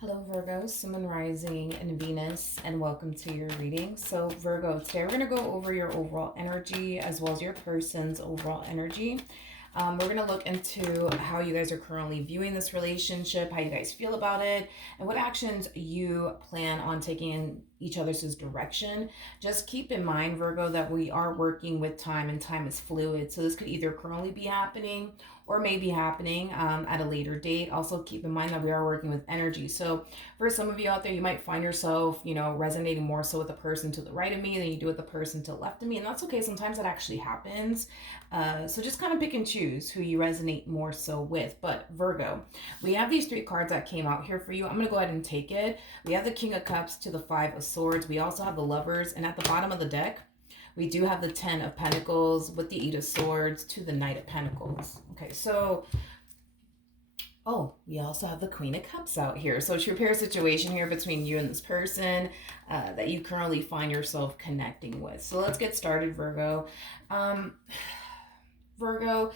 Hello, Virgo, Sun, Moon, Rising, and Venus, and welcome to your reading. So, Virgo, today we're going to go over your overall energy as well as your person's overall energy. We're going to look into how you guys are currently viewing this relationship, how you guys feel about it, and what actions you plan on taking in each other's direction. Just keep in mind, Virgo, that we are working with time and time is fluid. So this could either currently be happening or may be happening at a later date. Also, keep in mind that we are working with energy. So for some of you out there, you might find yourself, resonating more so with the person to the right of me than you do with the person to the left of me. And that's okay. Sometimes that actually happens. So just kind of pick and choose who you resonate more so with. But Virgo, we have these three cards that came out here for you. I'm going to go ahead and take it. We have the King of Cups to the Five of Swords. We also have the Lovers. And at the bottom of the deck, we do have the Ten of Pentacles with the Eight of Swords to the Knight of Pentacles. Okay, so, we also have the Queen of Cups out here. So it's your pair situation here between you and this person that you currently find yourself connecting with. So let's get started, Virgo. Virgo,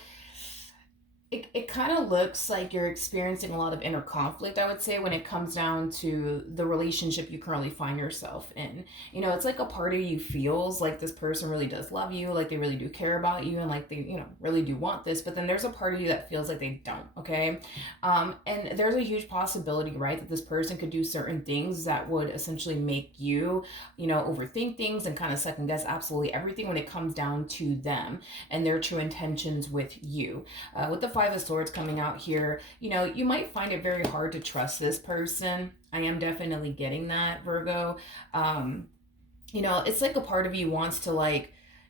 it kind of looks like you're experiencing a lot of inner conflict, I would say, when it comes down to the relationship you currently find yourself in. It's like a part of you feels like this person really does love you, like they really do care about you, and like they, really do want this. But then there's a part of you that feels like they don't, okay? And there's a huge possibility, right, that this person could do certain things that would essentially make you, overthink things and kind of second guess absolutely everything when it comes down to them and their true intentions with you. With the Five of Swords coming out here, you might find it very hard to trust this person. I am definitely getting that, Virgo. It's like a part of you wants to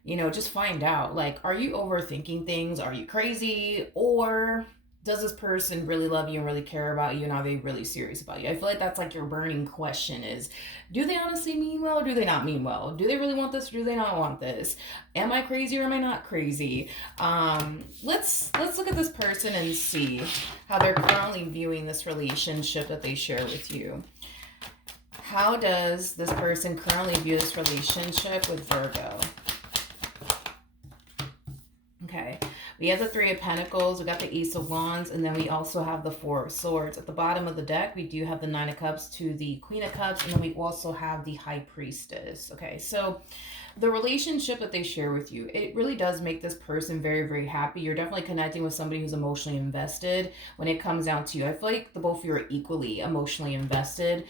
just find out, are you overthinking things? Are you crazy? Or does this person really love you and really care about you, and are they really serious about you? I feel like that's like your burning question is, do they honestly mean well or do they not mean well? Do they really want this or do they not want this? Am I crazy or am I not crazy? Let's look at this person and see how they're currently viewing this relationship that they share with you. How does this person currently view this relationship with Virgo? Okay, we have the Three of Pentacles, we got the Ace of Wands, and then we also have the Four of Swords. At the bottom of the deck, we do have the Nine of Cups to the Queen of Cups, and then we also have the High Priestess. Okay, so the relationship that they share with you, it really does make this person very, very happy. You're definitely connecting with somebody who's emotionally invested when it comes down to you. I feel like the both of you are equally emotionally invested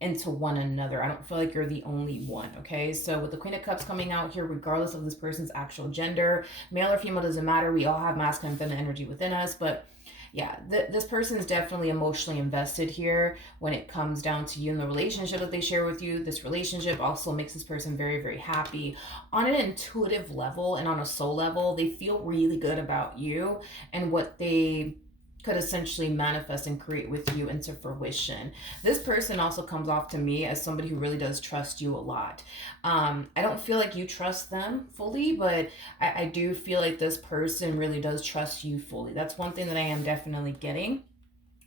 into one another. I don't feel like you're the only one, okay? So with the Queen of Cups coming out here, regardless of this person's actual gender, male or female doesn't matter. We all have masculine and feminine energy within us, but yeah, this person is definitely emotionally invested here when it comes down to you and the relationship that they share with you. This relationship also makes this person very, very happy. On an intuitive level and on a soul level, they feel really good about you and what they could essentially manifest and create with you into fruition. This person also comes off to me as somebody who really does trust you a lot. I don't feel like you trust them fully, but I do feel like this person really does trust you fully. That's one thing that I am definitely getting.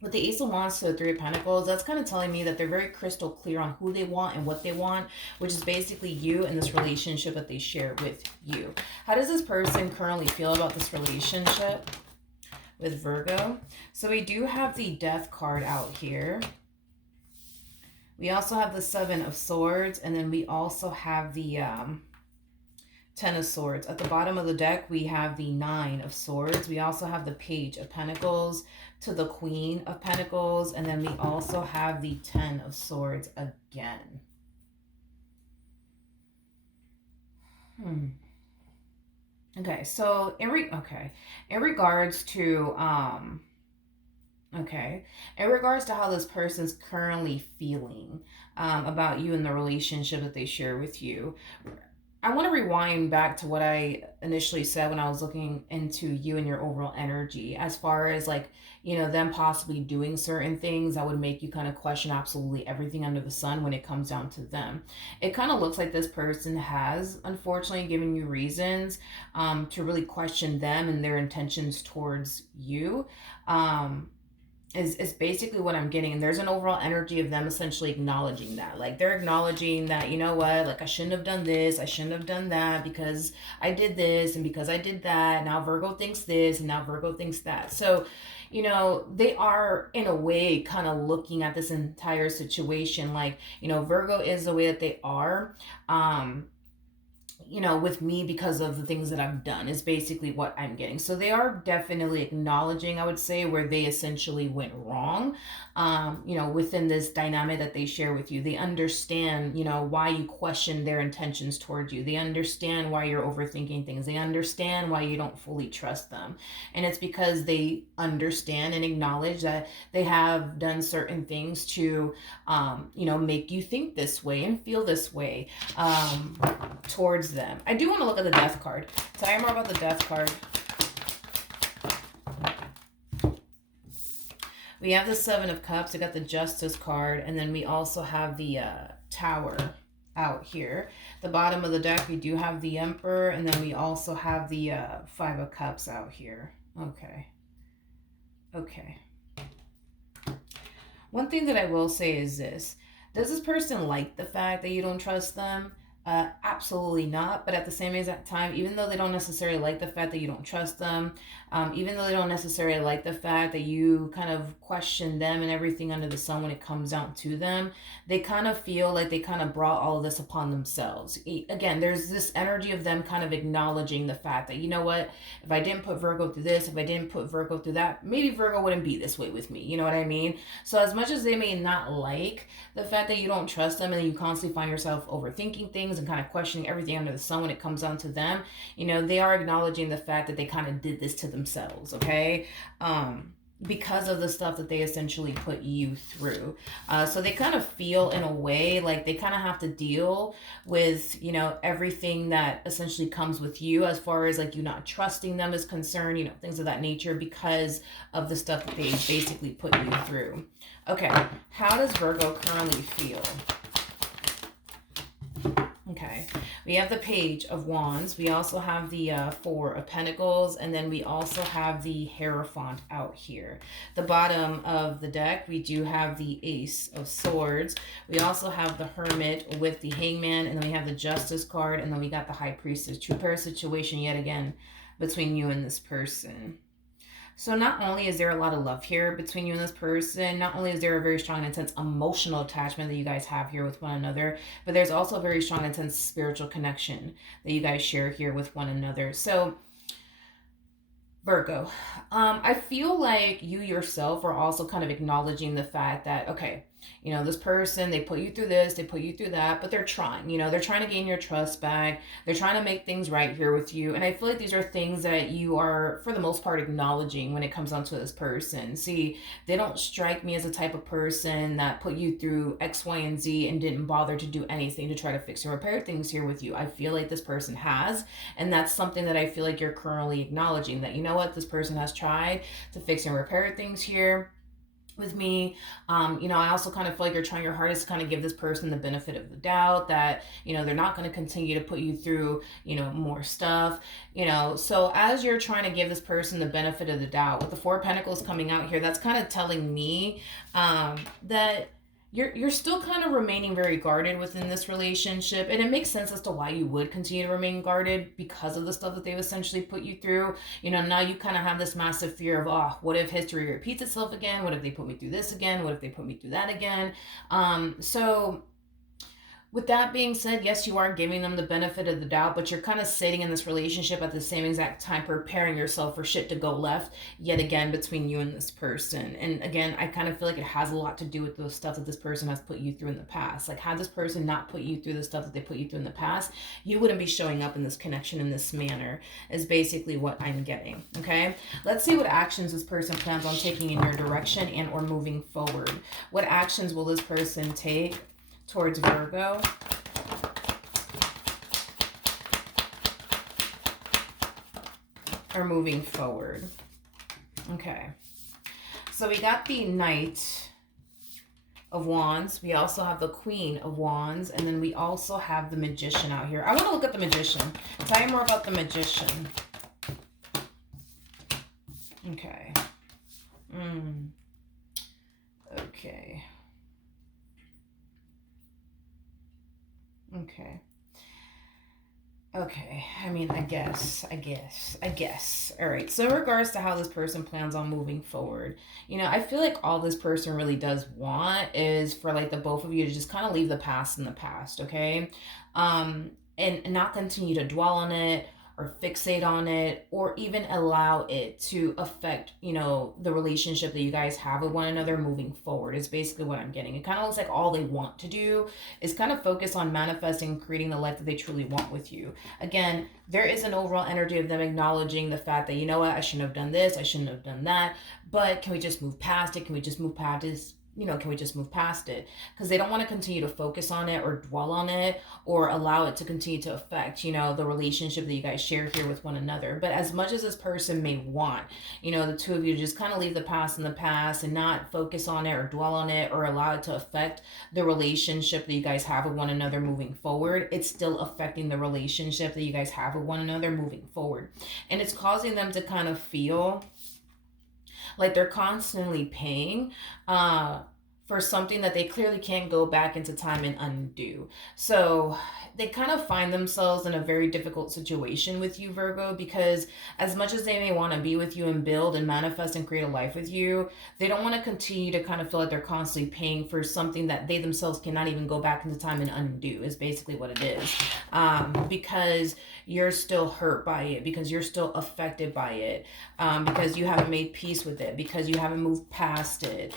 With the Ace of Wands to the Three of Pentacles, that's kind of telling me that they're very crystal clear on who they want and what they want, which is basically you and this relationship that they share with you. How does this person currently feel about this relationship with Virgo? So we do have the Death card out here. We also have the Seven of Swords, and then we also have the Ten of Swords. At the bottom of the deck, we have the Nine of Swords. We also have the Page of Pentacles to the Queen of Pentacles, and then we also have the Ten of Swords again. Okay, so in regards to in regards to how this person's currently feeling about you and the relationship that they share with you, I want to rewind back to what I initially said when I was looking into you and your overall energy, as far as them possibly doing certain things that would make you kind of question absolutely everything under the sun when it comes down to them. It kind of looks like this person has, unfortunately, given you reasons to really question them and their intentions towards you. Is basically what I'm getting. And there's an overall energy of them essentially acknowledging that. Like they're acknowledging that, you know what, like I shouldn't have done this, I shouldn't have done that because I did this and because I did that. Now Virgo thinks this and now Virgo thinks that. So, you know, they are in a way kind of looking at this entire situation like, you know, Virgo is the way that they are. Um, you know, with me because of the things that I've done is basically what I'm getting. So they are definitely acknowledging, I would say, where they essentially went wrong. You know, within this dynamic that they share with you, they understand, you know, why you question their intentions towards you. They understand why you're overthinking things. They understand why you don't fully trust them. And it's because they understand and acknowledge that they have done certain things to, you know, make you think this way and feel this way. Towards them. I do want to look at the death card. Tell me more about the death card. We have the Seven of Cups. We got the Justice card. And then we also have the Tower out here. The bottom of the deck, we do have the Emperor. And then we also have the Five of Cups out here. Okay. Okay. One thing that I will say is this. Does this person like the fact that you don't trust them? Absolutely not. But at the same exact time, even though they don't necessarily like the fact that you don't trust them, even though they don't necessarily like the fact that you kind of question them and everything under the sun when it comes down to them, they kind of feel like they kind of brought all of this upon themselves. Again, there's this energy of them kind of acknowledging the fact that, you know what, if I didn't put Virgo through this, if I didn't put Virgo through that, maybe Virgo wouldn't be this way with me. You know what I mean? So as much as they may not like the fact that you don't trust them and you constantly find yourself overthinking things and kind of questioning everything under the sun when it comes down to them, you know, they are acknowledging the fact that they kind of did this to themselves, okay? Because of the stuff that they essentially put you through. So they kind of feel in a way like they kind of have to deal with, you know, everything that essentially comes with you as far as like you not trusting them is concerned, you know, things of that nature because of the stuff that they basically put you through. Okay, how does Virgo currently feel? Okay, we have the Page of Wands. We also have the Four of Pentacles, and then we also have the Hierophant out here. The bottom of the deck, we do have the Ace of Swords. We also have the Hermit with the Hangman, and then we have the Justice card, and then we got the High Priestess. True pair situation yet again between you and this person. So not only is there a lot of love here between you and this person, not only is there a very strong and intense emotional attachment that you guys have here with one another, but there's also a very strong and intense spiritual connection that you guys share here with one another. So Virgo, I feel like you yourself are also kind of acknowledging the fact that, okay, you know, this person, they put you through this, they put you through that, but they're trying, you know, they're trying to gain your trust back. They're trying to make things right here with you. And I feel like these are things that you are, for the most part, acknowledging when it comes down to this person. See, they don't strike me as a type of person that put you through X, Y, and Z and didn't bother to do anything to try to fix and repair things here with you. I feel like this person has, and that's something that I feel like you're currently acknowledging, that, you know what, this person has tried to fix and repair things here with me. You know, I also kind of feel like you're trying your hardest to kind of give this person the benefit of the doubt that, you know, they're not going to continue to put you through, you know, more stuff, you know. So as you're trying to give this person the benefit of the doubt, with the Four of Pentacles coming out here, that's kind of telling me that you're still kind of remaining very guarded within this relationship, and it makes sense as to why you would continue to remain guarded because of the stuff that they've essentially put you through. You know, now you kind of have this massive fear of, oh, what if history repeats itself again? What if they put me through this again? What if they put me through that again? So with that being said, yes, you are giving them the benefit of the doubt, but you're kind of sitting in this relationship at the same exact time, preparing yourself for shit to go left yet again between you and this person. And again, I kind of feel like it has a lot to do with the stuff that this person has put you through in the past. Like, had this person not put you through the stuff that they put you through in the past, you wouldn't be showing up in this connection in this manner, is basically what I'm getting. Okay, let's see what actions this person plans on taking in your direction and or moving forward. What actions will this person take towards Virgo? Or moving forward. Okay. So we got the Knight of Wands. We also have the Queen of Wands. And then we also have the Magician out here. I want to look at the Magician. Tell me more about the Magician. Okay. Okay. Okay. Okay, I mean, I guess. All right. So, in regards to how this person plans on moving forward, I feel like all this person really does want is for like the both of you to just kind of leave the past in the past, okay? And not continue to dwell on it or fixate on it or even allow it to affect, the relationship that you guys have with one another moving forward, is basically what I'm getting. It kind of looks like all they want to do is kind of focus on manifesting and creating the life that they truly want with you. Again, there is an overall energy of them acknowledging the fact that, you know what, I shouldn't have done this, I shouldn't have done that, but can we just move past it? Can we just move past this? Can we just move past it? Because they don't want to continue to focus on it or dwell on it or allow it to continue to affect, the relationship that you guys share here with one another. But as much as this person may want, the two of you to just kind of leave the past in the past and not focus on it or dwell on it or allow it to affect the relationship that you guys have with one another moving forward, it's still affecting the relationship that you guys have with one another moving forward. And it's causing them to kind of feel like they're constantly paying for something that they clearly can't go back into time and undo. So they kind of find themselves in a very difficult situation with you, Virgo, because as much as they may want to be with you and build and manifest and create a life with you, they don't want to continue to kind of feel like they're constantly paying for something that they themselves cannot even go back into time and undo, is basically what it is. Because you're still hurt by it, because you're still affected by it, because you haven't made peace with it, because you haven't moved past it.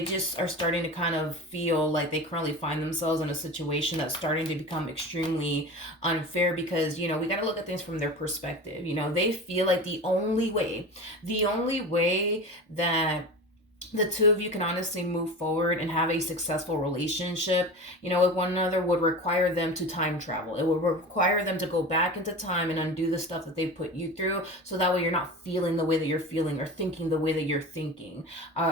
They just are starting to kind of feel like they currently find themselves in a situation that's starting to become extremely unfair because, we got to look at things from their perspective. They feel like the only way that the two of you can honestly move forward and have a successful relationship, with one another would require them to time travel. It would require them to go back into time and undo the stuff that they put you through. So that way you're not feeling the way that you're feeling or thinking the way that you're thinking,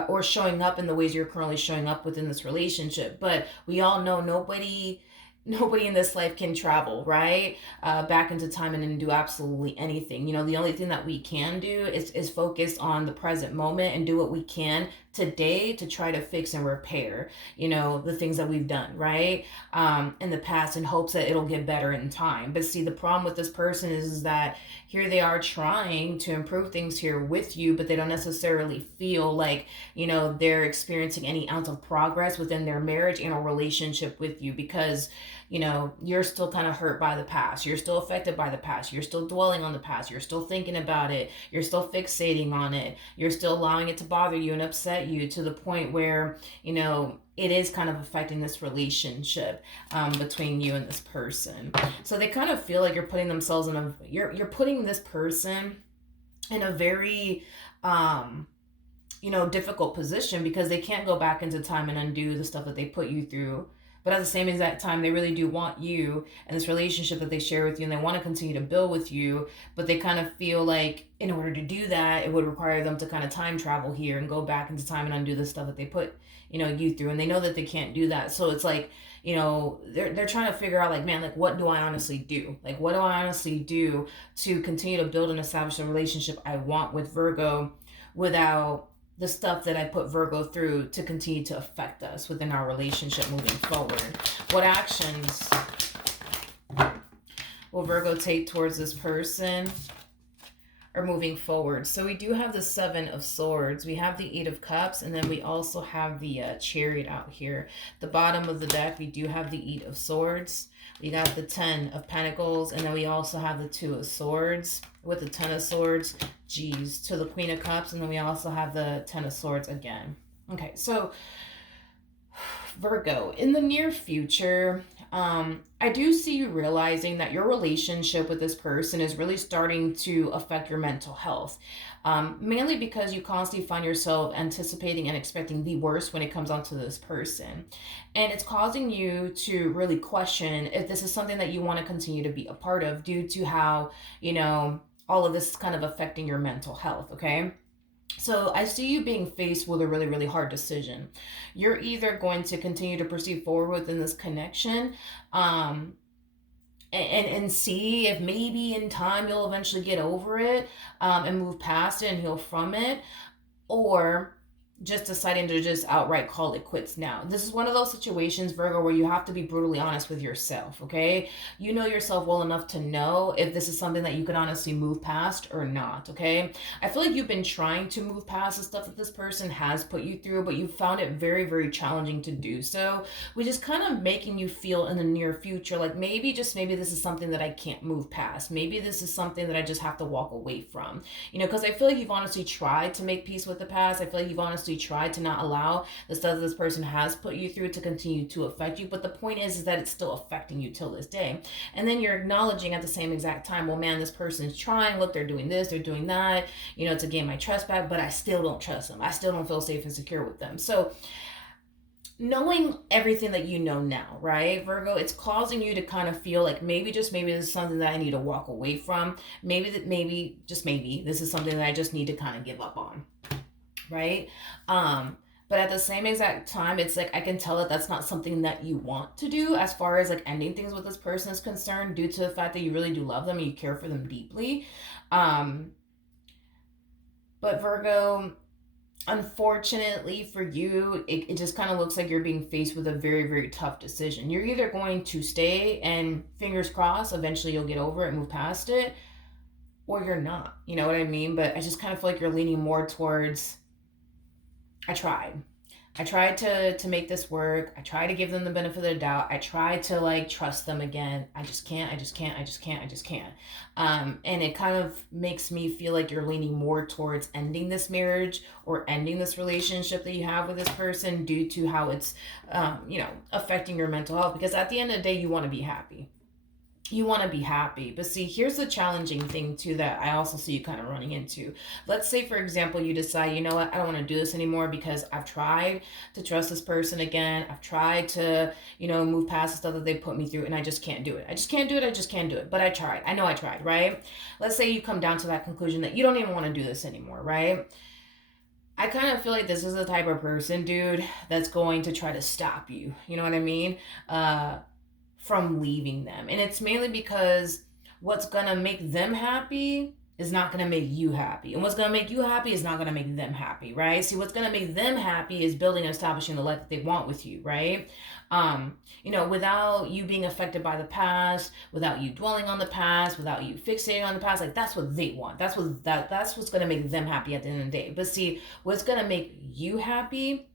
or showing up in the ways you're currently showing up within this relationship. But we all know nobody in this life can travel right back into time and do absolutely anything. The only thing that we can do is focus on the present moment and do what we can today to try to fix and repair the things that we've done right in the past in hopes that it'll get better in time. But see, the problem with this person is that here they are trying to improve things here with you, but they don't necessarily feel like they're experiencing any ounce of progress within their marriage and a relationship with you because you're still kind of hurt by the past. You're still affected by the past. You're still dwelling on the past. You're still thinking about it. You're still fixating on it. You're still allowing it to bother you and upset you to the point where, it is kind of affecting this relationship between you and this person. So they kind of feel like you're putting this person in a very, difficult position because they can't go back into time and undo the stuff that they put you through. But at the same exact time, they really do want you and this relationship that they share with you, and they want to continue to build with you. But they kind of feel like in order to do that, it would require them to kind of time travel here and go back into time and undo the stuff that they put, you through. And they know that they can't do that. So it's like, they're trying to figure out like, man, like what do I honestly do? Like what do I honestly do to continue to build and establish the relationship I want with Virgo without the stuff that I put Virgo through to continue to affect us within our relationship moving forward? What actions will Virgo take towards this person or moving forward? So we do have the Seven of Swords, we have the Eight of Cups, and then we also have the Chariot out here. The bottom of the deck, we do have the Eight of Swords. We got the 10 of Pentacles, and then we also have the 2 of Swords with the 10 of Swords, geez, to the Queen of Cups, and then we also have the 10 of Swords again. Okay, so Virgo, in the near future, I do see you realizing that your relationship with this person is really starting to affect your mental health. Mainly because you constantly find yourself anticipating and expecting the worst when it comes onto this person. And it's causing you to really question if this is something that you want to continue to be a part of due to how, all of this is kind of affecting your mental health, okay? So I see you being faced with a really, really hard decision. You're either going to continue to proceed forward within this connection, and see if maybe in time you'll eventually get over it, and move past it and heal from it, or just deciding to just outright call it quits now. This is one of those situations, Virgo, where you have to be brutally honest with yourself, okay? You know yourself well enough to know if this is something that you can honestly move past or not, okay? I feel like you've been trying to move past the stuff that this person has put you through, but you found it very, very challenging to do so, which is kind of making you feel in the near future like maybe, just maybe, this is something that I can't move past. Maybe this is something that I just have to walk away from, because I feel like you've honestly tried to make peace with the past. I feel like you've honestly tried to not allow the stuff that this person has put you through to continue to affect you. But the point is that it's still affecting you till this day. And then you're acknowledging at the same exact time, well, man, this person's trying. Look, they're doing this, they're doing that, to gain my trust back, but I still don't trust them. I still don't feel safe and secure with them. So, knowing everything that you know now, right, Virgo, it's causing you to kind of feel like maybe, just maybe, this is something that I need to walk away from. Maybe, just maybe, this is something that I just need to kind of give up on, right? But at the same exact time, it's like I can tell that that's not something that you want to do as far as like ending things with this person is concerned, due to the fact that you really do love them and you care for them deeply. Um, but Virgo, unfortunately for you, it just kind of looks like you're being faced with a very, very tough decision. You're either going to stay and fingers crossed, eventually you'll get over it and move past it, or you're not. You know what I mean? But I just kind of feel like you're leaning more towards, I tried. I tried to make this work. I tried to give them the benefit of the doubt. I tried to like trust them again. I just can't. I just can't. I just can't. I just can't. And it kind of makes me feel like you're leaning more towards ending this marriage or ending this relationship that you have with this person, due to how it's, affecting your mental health. Because at the end of the day, you want to be happy. You want to be happy. But see, here's the challenging thing too that I also see you kind of running into. Let's say, for example, you decide, you know what, I don't want to do this anymore because I've tried to trust this person again. I've tried to, move past the stuff that they put me through, and I just can't do it. I just can't do it. I just can't do it. But I tried. I know I tried, right? Let's say you come down to that conclusion that you don't even want to do this anymore, right? I kind of feel like this is the type of person, dude, that's going to try to stop you. You know what I mean? From leaving them. And it's mainly because what's gonna make them happy is not gonna make you happy. And what's gonna make you happy is not gonna make them happy, right? See, what's gonna make them happy is building and establishing the life that they want with you, right? Without you being affected by the past, without you dwelling on the past, without you fixating on the past, like that's what they want. That's what's gonna make them happy at the end of the day. But see, what's gonna make you happy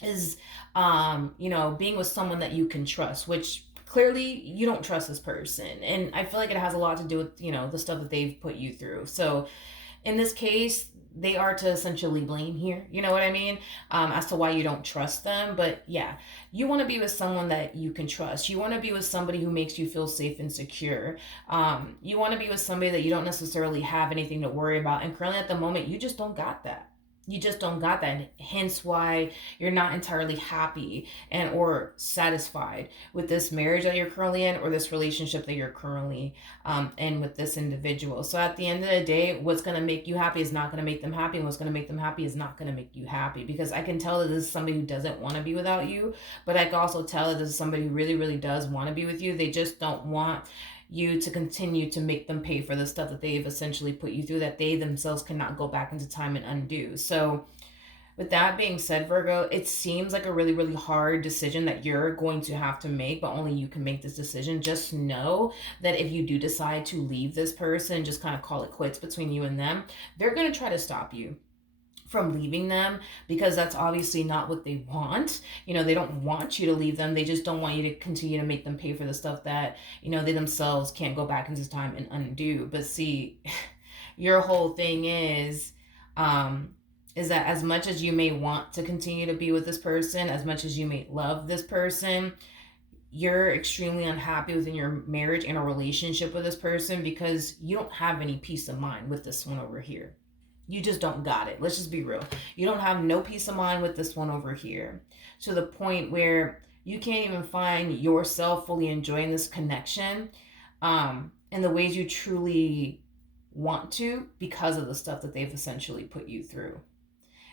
is being with someone that you can trust, which clearly you don't trust this person. And I feel like it has a lot to do with, the stuff that they've put you through. So in this case, they are to essentially blame here. You know what I mean? As to why you don't trust them. But yeah, you want to be with someone that you can trust. You want to be with somebody who makes you feel safe and secure. You want to be with somebody that you don't necessarily have anything to worry about. And currently at the moment, you just don't got that. You just don't got that, hence why you're not entirely happy and or satisfied with this marriage that you're currently in, or this relationship that you're currently in with this individual. So at the end of the day, what's going to make you happy is not going to make them happy, and what's going to make them happy is not going to make you happy. Because I can tell that this is somebody who doesn't want to be without you, but I can also tell that this is somebody who really, really does want to be with you. They just don't want you to continue to make them pay for the stuff that they've essentially put you through, that they themselves cannot go back into time and undo. So with that being said, Virgo, it seems like a really, really hard decision that you're going to have to make, but only you can make this decision. Just know that if you do decide to leave this person, just kind of call it quits between you and them, they're going to try to stop you from leaving them, because that's obviously not what they want. They don't want you to leave them. They just don't want you to continue to make them pay for the stuff that, they themselves can't go back into time and undo. But see, your whole thing is that as much as you may want to continue to be with this person, as much as you may love this person, you're extremely unhappy within your marriage and a relationship with this person, because you don't have any peace of mind with this one over here. You just don't got it. Let's just be real. You don't have no peace of mind with this one over here, to the point where you can't even find yourself fully enjoying this connection in the ways you truly want to, because of the stuff that they've essentially put you through.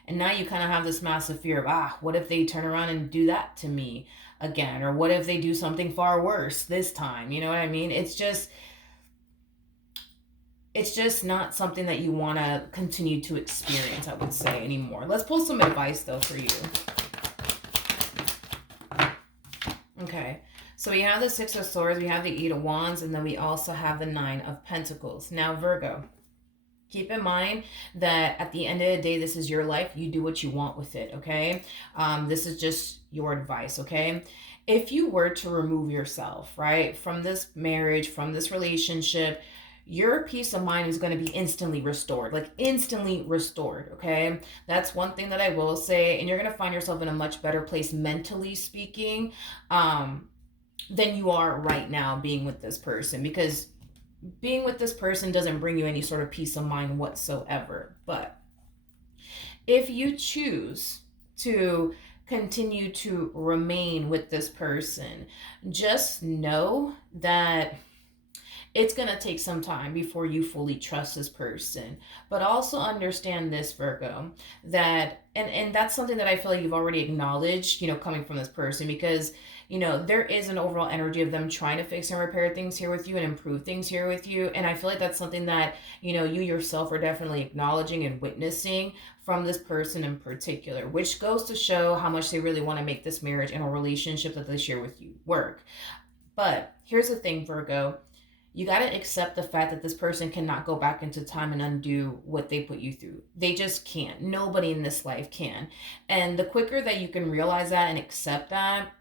And now you kind of have this massive fear of, what if they turn around and do that to me again? Or what if they do something far worse this time? You know what I mean? It's just, it's just not something that you want to continue to experience, I would say, anymore. Let's pull some advice though for you. Okay. So we have the Six of Swords, we have the Eight of Wands, and then we also have the Nine of Pentacles. Now, Virgo, keep in mind that at the end of the day, this is your life. You do what you want with it, okay? This is just your advice, okay? If you were to remove yourself, right, from this marriage, from this relationship, your peace of mind is going to be instantly restored, like instantly restored, okay? That's one thing that I will say, and you're going to find yourself in a much better place mentally speaking, than you are right now being with this person, because being with this person doesn't bring you any sort of peace of mind whatsoever. But if you choose to continue to remain with this person, just know that it's going to take some time before you fully trust this person. But also understand this, Virgo, that and that's something that I feel like you've already acknowledged, coming from this person, because there is an overall energy of them trying to fix and repair things here with you and improve things here with you. And I feel like that's something that, you yourself are definitely acknowledging and witnessing from this person in particular, which goes to show how much they really want to make this marriage and a relationship that they share with you work. But here's the thing, Virgo. You got to accept the fact that this person cannot go back into time and undo what they put you through. They just can't. Nobody in this life can. And the quicker that you can realize that and accept that,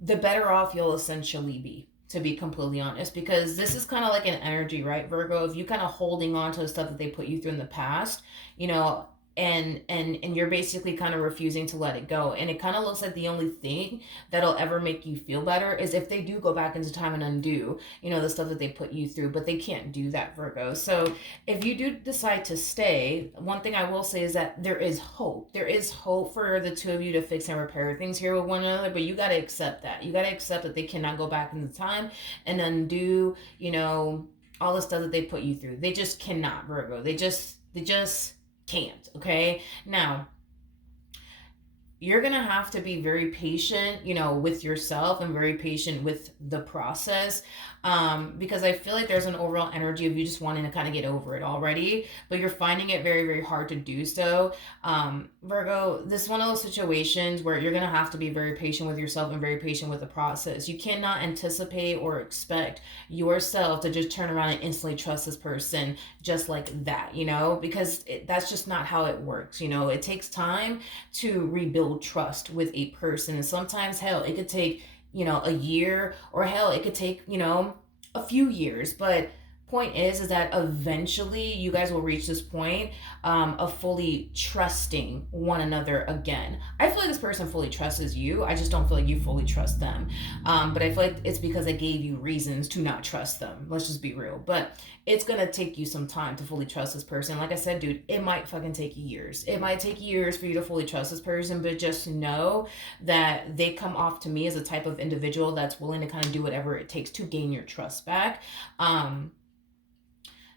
the better off you'll essentially be, to be completely honest, because this is kind of like an energy, right, Virgo? If you kind of holding on to the stuff that they put you through in the past, you know, and you're basically kind of refusing to let it go, and it kind of looks like the only thing that'll ever make you feel better is if they do go back into time and undo, the stuff that they put you through. But they can't do that, Virgo. So if you do decide to stay, one thing I will say is that there is hope. There is hope for the two of you to fix and repair things here with one another. But you got to accept that. You got to accept that they cannot go back into time and undo, all the stuff that they put you through. They just cannot, Virgo. They just can't. Okay. Now, you're going to have to be very patient, with yourself, and very patient with the process. Because I feel like there's an overall energy of you just wanting to kind of get over it already, but you're finding it very, very hard to do so. Virgo, this is one of those situations where you're going to have to be very patient with yourself and very patient with the process. You cannot anticipate or expect yourself to just turn around and instantly trust this person just like that, because that's just not how it works. It takes time to rebuild trust with a person. And sometimes, hell, it could take, a year, or hell, it could take, a few years. But point is that eventually you guys will reach this point of fully trusting one another again. I feel like this person fully trusts you. I just don't feel like you fully trust them. But I feel like it's because I gave you reasons to not trust them. Let's just be real. But it's gonna take you some time to fully trust this person. Like I said, dude, it might fucking take years. It might take years for you to fully trust this person, but just know that they come off to me as a type of individual that's willing to kind of do whatever it takes to gain your trust back.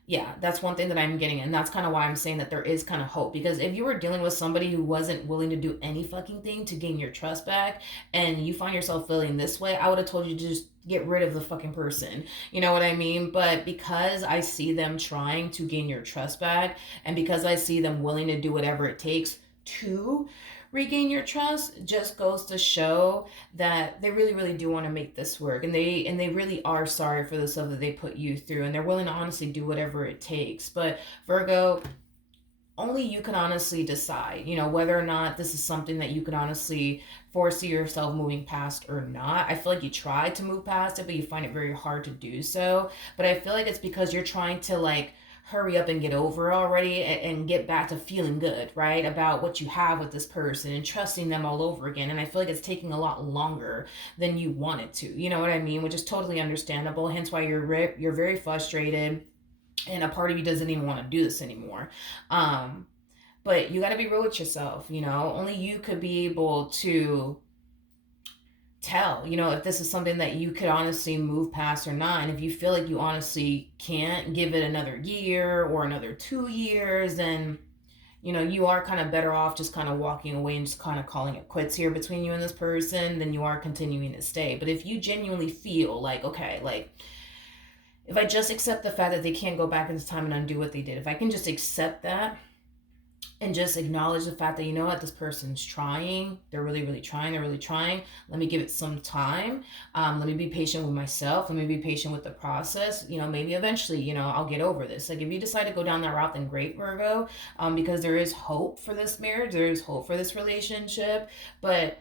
Yeah, that's one thing that I'm getting, and that's kind of why I'm saying that there is kind of hope. Because if you were dealing with somebody who wasn't willing to do any fucking thing to gain your trust back, and you find yourself feeling this way, I would have told you to just get rid of the fucking person. You know what I mean? But because I see them trying to gain your trust back, and because I see them willing to do whatever it takes to regain your trust, just goes to show that they really, really do want to make this work, and they really are sorry for the stuff that they put you through, and they're willing to honestly do whatever it takes. But Virgo, only you can honestly decide, whether or not this is something that you can honestly foresee yourself moving past or not. I feel like you tried to move past it, but you find it very hard to do so. But I feel like it's because you're trying to hurry up and get over already, and get back to feeling good, right, about what you have with this person and trusting them all over again. And I feel like it's taking a lot longer than you want it to, you know what I mean, which is totally understandable, hence why you're very frustrated, and a part of you doesn't even want to do this anymore. But you got to be real with yourself. Only you could be able to tell, if this is something that you could honestly move past or not. And if you feel like you honestly can't, give it another year or another 2 years, then you are kind of better off just kind of walking away and just kind of calling it quits here between you and this person than you are continuing to stay. But if you genuinely feel like, okay, if I just accept the fact that they can't go back into time and undo what they did, if I can just accept that and just acknowledge the fact that, you know what, this person's trying, they're really really trying, they're really trying, let me give it some time, let me be patient with myself, let me be patient with the process, you know, maybe eventually, you know, I'll get over this. Like if you decide to go down that route, then great, Virgo, because there is hope for this marriage, there is hope for this relationship. But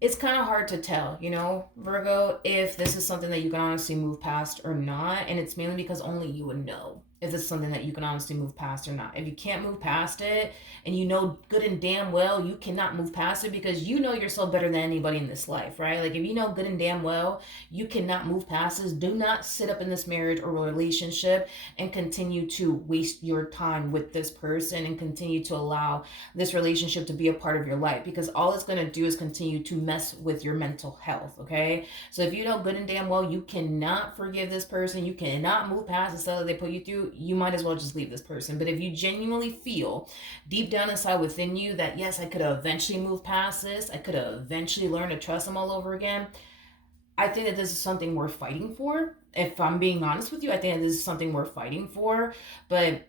it's kind of hard to tell, you know, Virgo, if this is something that you can honestly move past or not. And it's mainly because only you would know if it's something that you can honestly move past or not. If you can't move past it, and you know good and damn well you cannot move past it, because you know yourself better than anybody in this life, right? Like if you know good and damn well you cannot move past this, do not sit up in this marriage or relationship and continue to waste your time with this person and continue to allow this relationship to be a part of your life, because all it's going to do is continue to mess with your mental health. Okay, so if you know good and damn well you cannot forgive this person, you cannot move past the stuff that they put you through, you might as well just leave this person. But if you genuinely feel deep down inside within you that yes, I could have eventually moved past this, I could have eventually learned to trust them all over again, I think that this is something worth fighting for. If I'm being honest with you, I think that this is something worth fighting for. But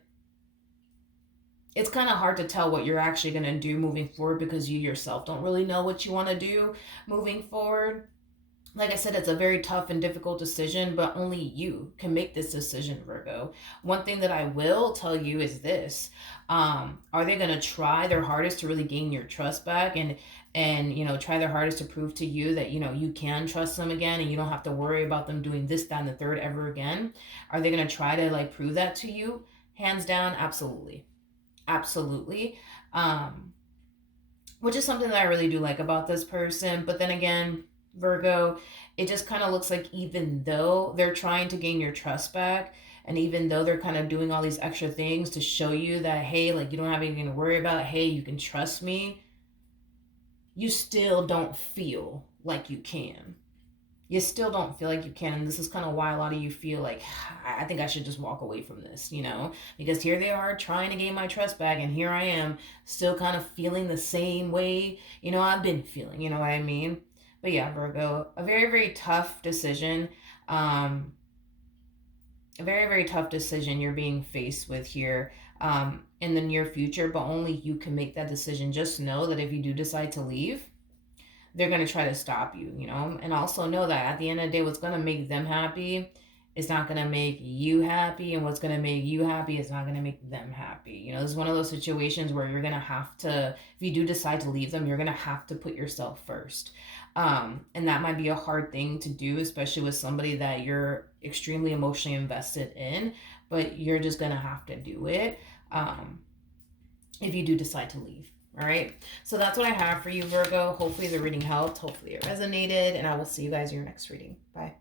it's kind of hard to tell what you're actually going to do moving forward, because you yourself don't really know what you want to do moving forward. Like I said, it's a very tough and difficult decision, but only you can make this decision, Virgo. One thing that I will tell you is this: are they going to try their hardest to really gain your trust back, and you know, try their hardest to prove to you that, you know, you can trust them again and you don't have to worry about them doing this, that, and the third ever again? Are they going to try to like prove that to you? Hands down, absolutely. Absolutely. um which is something that I really do like about this person. But then again, Virgo, it just kind of looks like even though they're trying to gain your trust back, and even though they're kind of doing all these extra things to show you that, hey, like you don't have anything to worry about, hey, you can trust me, you still don't feel like you can. You still don't feel like you can. And this is kind of why a lot of you feel like, I think I should just walk away from this, you know? Because here they are trying to gain my trust back, and here I am still kind of feeling the same way, you know, I've been feeling, you know what I mean? But yeah, Virgo, a very, very tough decision. Um, a very, very tough decision you're being faced with here in the near future, but only you can make that decision. Just know that if you do decide to leave, they're going to try to stop you, you know? And also know that at the end of the day, what's going to make them happy is not going to make you happy. And what's going to make you happy is not going to make them happy. You know, this is one of those situations where you're going to have to, if you do decide to leave them, you're going to have to put yourself first. And that might be a hard thing to do, especially with somebody that you're extremely emotionally invested in, but you're just going to have to do it. If you do decide to leave. All right. So that's what I have for you, Virgo. Hopefully the reading helped. Hopefully it resonated. And I will see you guys in your next reading. Bye.